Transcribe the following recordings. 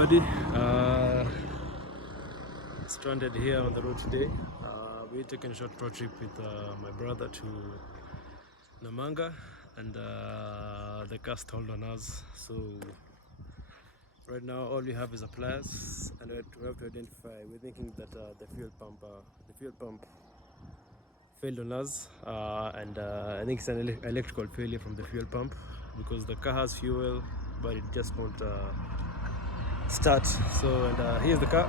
everybody. Stranded here on the road today. We're taking a short road trip with my brother to Namanga, and the car stalled on us. So right now all we have is a pliers, and we have to identify. We're thinking that the fuel pump failed on us, and I think it's an electrical failure from the fuel pump, because the car has fuel but it just won't start. So, and here's the car.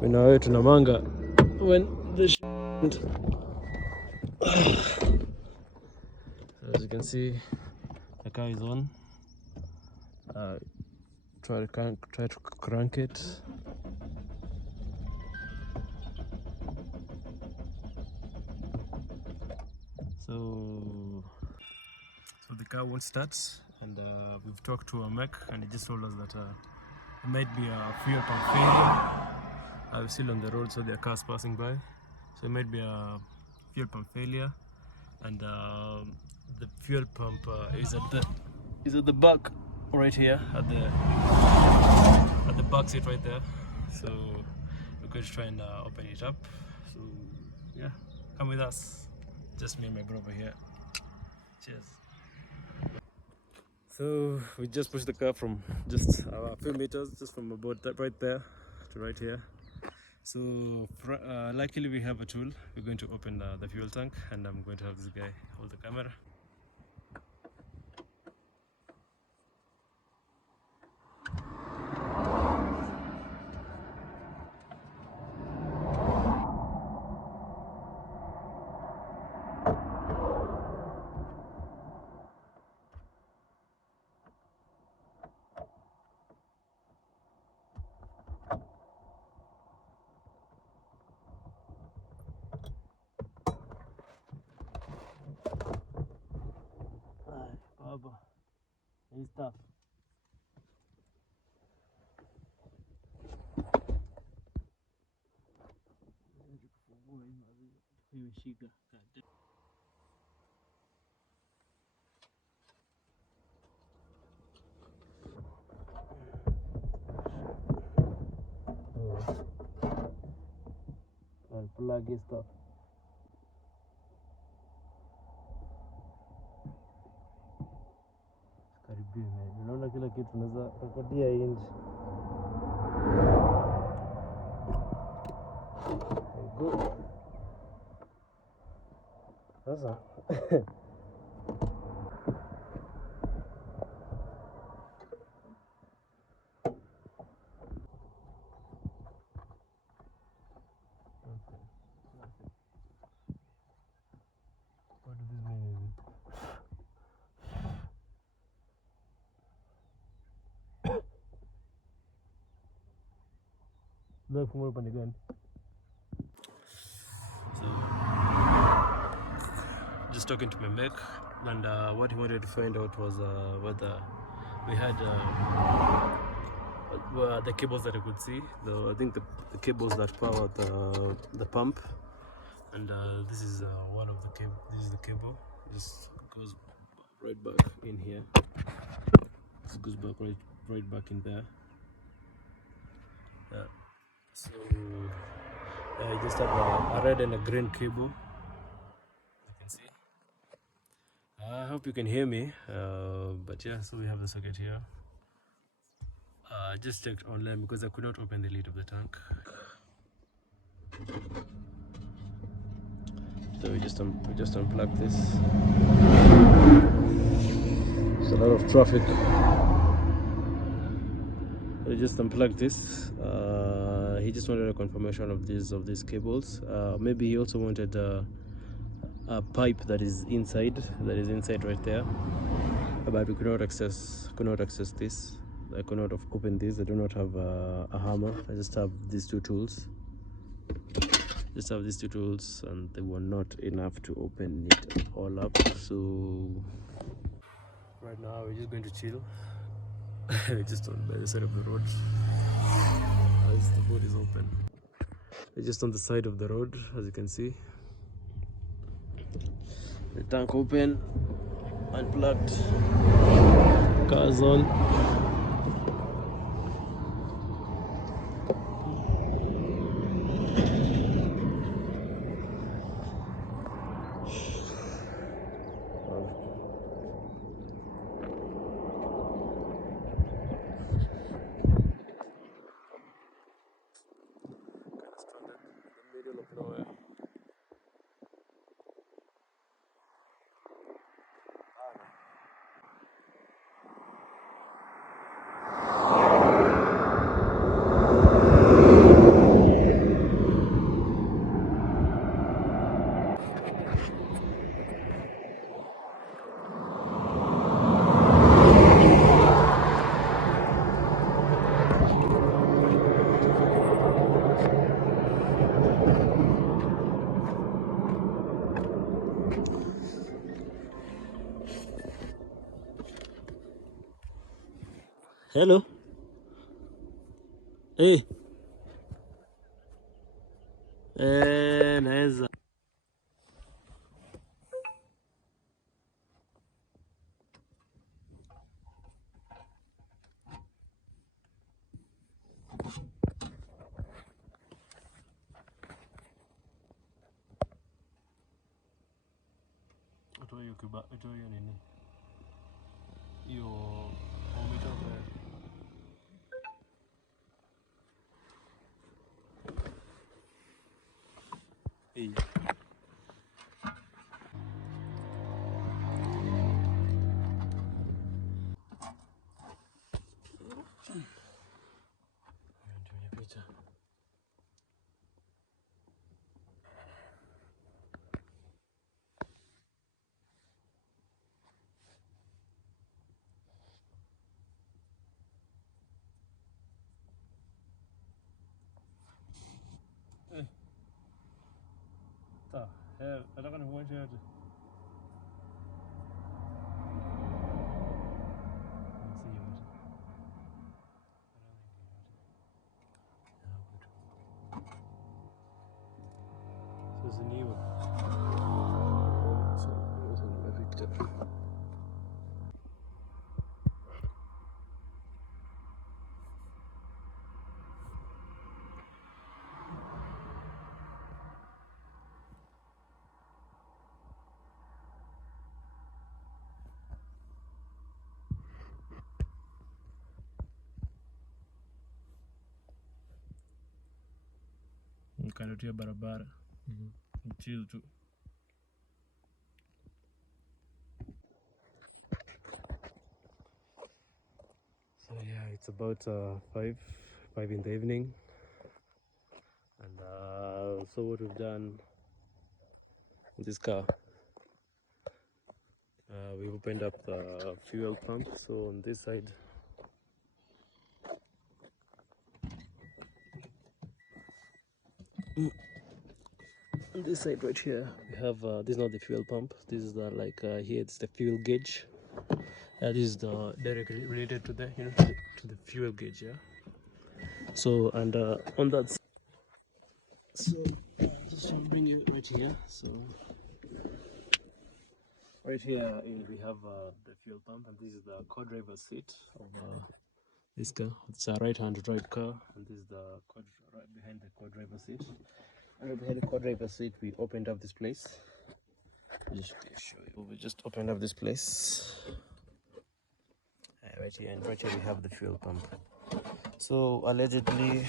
We're now to Namanga when the so as you can see, the car is on. Try to crank it. So the car won't start, and we've talked to a mech, and he just told us that it might be a fuel pump failure. We're still on the road, so there are cars passing by, so it might be a fuel pump failure, and the fuel pump is at the back right here, at the back seat right there. So we're going to try and open it up. So yeah, come with us. Just me and my brother here. Cheers. So we just pushed the car from just a few meters, just from about that right there to right here. So luckily we have a tool. We're going to open the fuel tank, and I'm going to have this guy hold the camera. Baba, hii stuff. Imeshika. Plug hii stuff. Karibia, unaona kila kitu unaweza kukodia nje. Go. Sasa what does this mean? Look more upande gani? So just talking to my mech, and what he wanted to find out was whether we had the cables that I could see. I think the cables that power the pump, and this is one of the cable. This is the cable. This goes right back in here. This goes back right back in there. Yeah. So I just have a red and a green cable. You can see. I hope you can hear me. But yeah, so we have the socket here. I just checked online because I could not open the lid of the tank. So we just unplug this. There's a lot of traffic. We just unplugged this. He just wanted a confirmation of these cables. Maybe he also wanted a pipe that is inside right there. But we could not access this. I could not open this. I do not have a hammer. I just have these two tools. And they were not enough to open it all up. So right now we're just going to chill just on by the side of the road. as the boot is open. It's just on the side of the road, as you can see. The tank open, unplugged, cars on. Hello. Hey. Naweza. Ito hiyo nini? Hiyo umetoka. Hey. Nataka nikuonyeshe yote. Sasa ni hiyo. So, nimefika. Kando ya barabara. Chill tu. So yeah, it's about 5 in the evening, and so what we've done with this car, we opened up the fuel pump. So on this side, on this side right here, we have this is not the fuel pump. This is the here it's the fuel gauge. This is the directly related to the to the fuel gauge. Yeah. So and on that. So just want to bring you right here. So right here we have the fuel pump, and this is the co-driver seat of this car. It's a right-hand drive car, and this is the right behind the co-driver seat. And right behind the co-driver seat, we opened up this place. Just show you. We just opened up this place. Right here, and right here we have the fuel pump. So allegedly,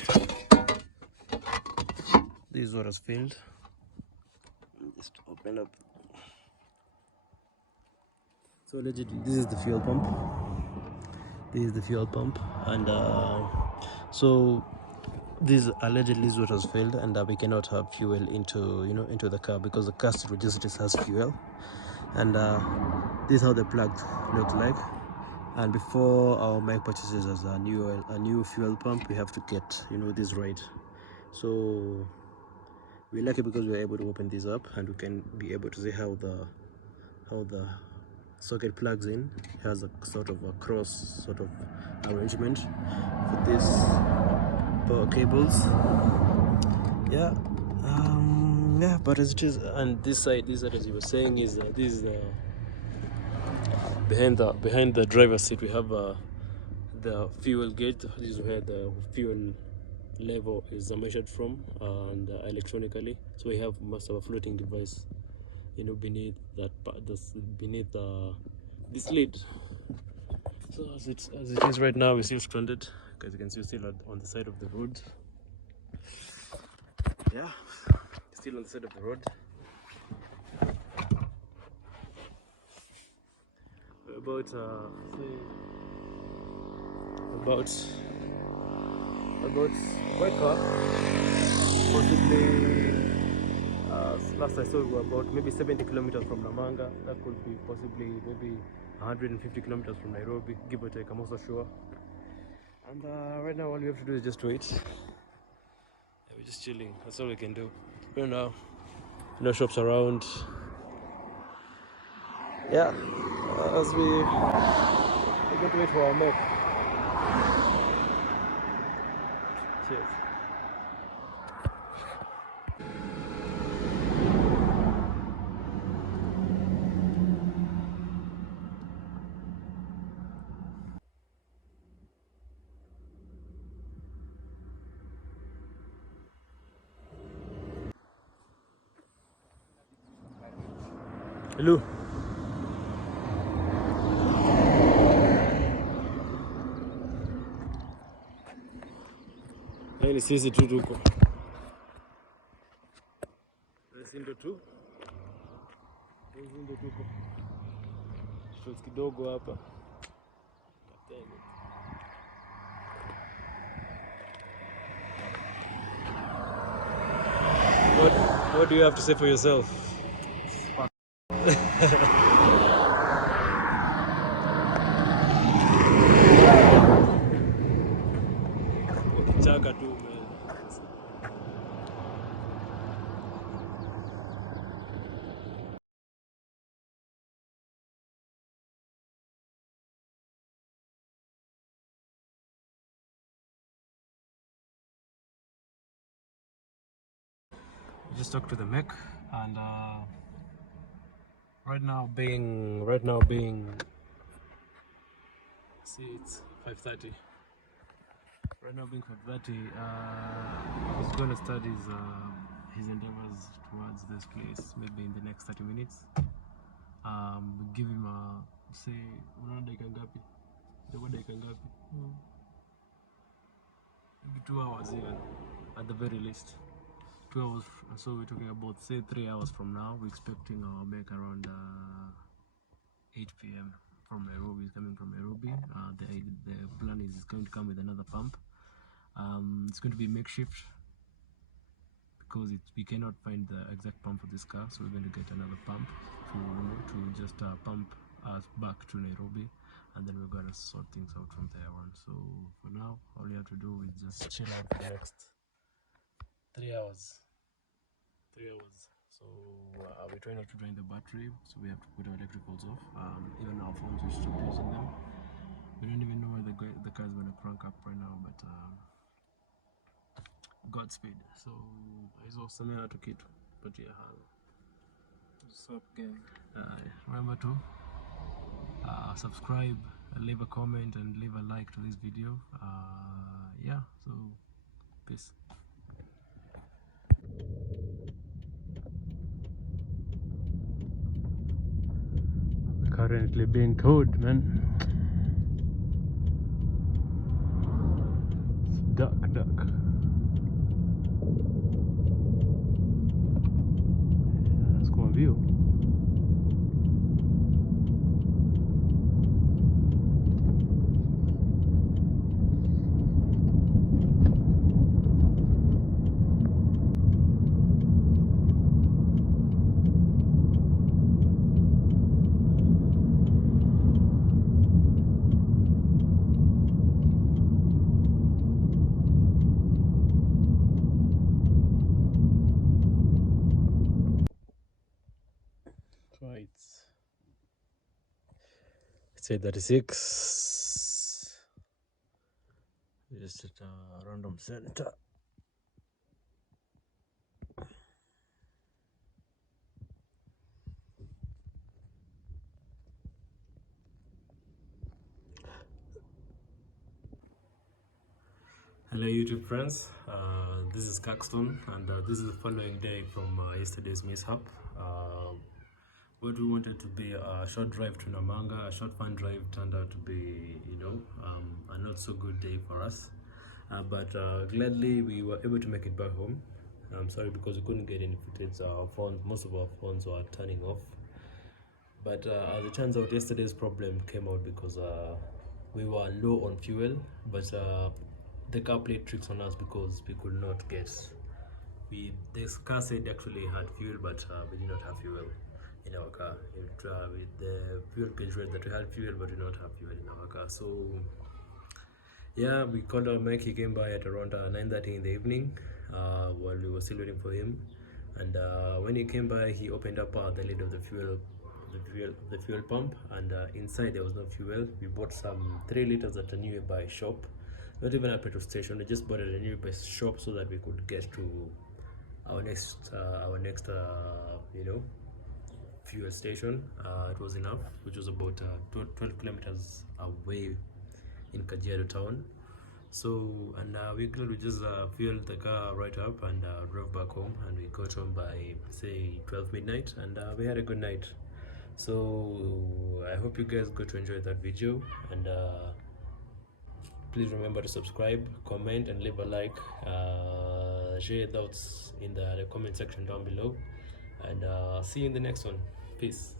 this is what has failed. Just open up. So allegedly, this is the fuel pump. This is the fuel pump, and so this allegedly is what has failed, and we cannot have fuel into the car because the car just has fuel. And this is how the plug looks like. And before our Mac purchases as a new fuel pump, we have to get this right. So we're lucky because we're able to open this up, and we can be able to see how the socket plugs in. It has a sort of a cross sort of arrangement for this. power cables. Yeah. Yeah, but as it is, and this side as you were saying is this is behind the driver's seat. We have the fuel gauge. This is where the fuel level is measured from, and electronically. So we must have a floating device, beneath that part, beneath this lid. So as it is right now, we're still stranded, because you can see we're still on the side of the road. Yeah, still on the side of the road. We're about quite far. Possibly, last I saw, we were about maybe 70 kilometers from Namanga. That could be possibly maybe 150 kilometers from Nairobi, give or take. I'm also sure. And right now, all we have to do is just wait. Yeah, we're just chilling. That's all we can do. Right now, no shops around. Yeah, as we're going to wait for our map. Cheers. Hello. Ni sisi tu tuko. Sisi ndo tu. Sisi ndo tuko. Shots kidogo hapa. What do you have to say for yourself? Chaka tu, man. Just talked to the mech, and right now being see, it's 5:30. Right now being 5:30, he's gonna start his endeavors towards this place maybe in the next 30 minutes. We'll give him say dakika ngapi? Dakika ngapi? Maybe 2 hours even, at the very least. 2 hours. So we're talking about, say, 3 hours from now. We're expecting our mech around 8 p.m. from Nairobi. He's coming from Nairobi. The plan is he's going to come with another pump. It's going to be makeshift, because we cannot find the exact pump for this car, so we're going to get another pump to just pump us back to Nairobi, and then we're going to sort things out from there on. So for now, all you have to do is just chill out for the next 3 hours. 3 hours. So we try not to drain the battery, so we have to put our electricals off. Even our phones, we stop using them. We don't even know where the car is going to crank up right now, but Godspeed. So hizo samea tu kitu, but yeah. What's up, gang? Remember to subscribe, leave a comment, and leave a like to this video. Yeah, so peace. Currently being towed, man. It's dark. That's cool view. Right. It's 8:36. just at a random center. Hello YouTube friends, this is Caxton, and this is the following day from yesterday's mishap. What we wanted to be a short drive to Namanga, a short fun drive, turned out to be, a not so good day for us. But gladly we were able to make it back home. I'm sorry because we couldn't get any footage. Our phones, most of our phones were turning off. But as it turns out, yesterday's problem came out because we were low on fuel, but the car played tricks on us because we could not get. This car said actually had fuel, but we did not have fuel in our car. With the fuel gauge read that we had fuel, but we did not have fuel in our car. So yeah, we called our Mike. He came by at around 9:30 in the evening while we were still waiting for him. And when he came by, he opened up the lid of the fuel pump, and inside there was no fuel. We bought some 3 liters at a nearby shop, not even a petrol station. We just bought it at a nearby shop so that we could get to our next fuel station. It was enough, which was about 12 kilometers away in Kajiado town. So, and we just fueled the car right up and drove back home, and we got home by say 12 midnight, and we had a good night. So I hope you guys got to enjoy that video, and please remember to subscribe, comment, and leave a like. Share your thoughts in the comment section down below, and see you in the next one. Peace.